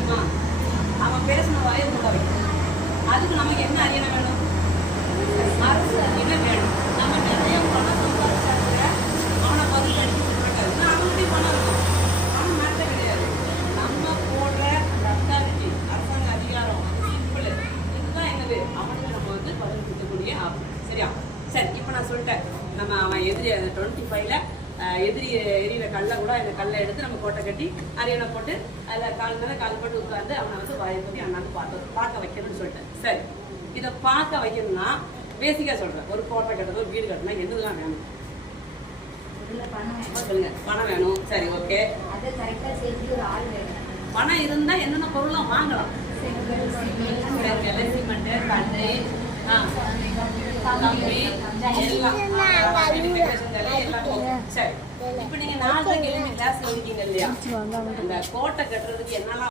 முடியுமா? அவன் பேசின வாயை மூட வைக்கணும். அதுக்கு நமக்கு என்ன அறியணும் வேணும்? அரசு அறிவு வேணும். நம்ம நிறைய பணம் சம்பாதிச்சாங்க, அவனை பதில் அடிக்க சொல்லிட்டாரு. அவனுடைய பணம் இருக்கும், அவன் மாற்ற கிடையாது. நம்ம போடுற அத்தாரிட்டி, அரசாங்க அதிகாரம், சிம்பிள், இதுதான் என்னது? அவனுக்கு நம்ம வந்து பதில் கொடுக்கக்கூடிய ஆப்ஷன். சரியா? சரி, இப்போ நான் சொல்லிட்டேன். நம்ம அவன் எதிரி 25ல எதிரி எரியிற கல்லை கூட இந்த கல்லை எடுத்து நம்ம கோட்டை கட்டி அரியணை போட்டு அதில் கால் மேலே கால் போட்டு உட்காந்து அவனை வந்து வாயை பற்றி அண்ணாந்து பார்க்க வைக்கணும்னு சொல்லிட்டேன். சரி, இதை பார்க்க வைக்கணும்னா பேசிக்காக சொல்கிறேன். ஒரு கோட்டை கட்டுறது, ஒரு வீடு கட்டினா என்னதுலாம் வேணும் சொல்லுங்க. பணம் வேணும். சரி, ஓகே. பணம் இருந்தால் என்னென்ன பொருளாக வாங்கலாம்? சிமெண்ட்டு, கண்ணு, சரி. இப்ப நீங்க 4 கிலோமீட்டர் கிளாஸ்ல இருக்கீங்க இல்லையா? இந்த கோட்டை கட்டுறதுக்கு என்னெல்லாம்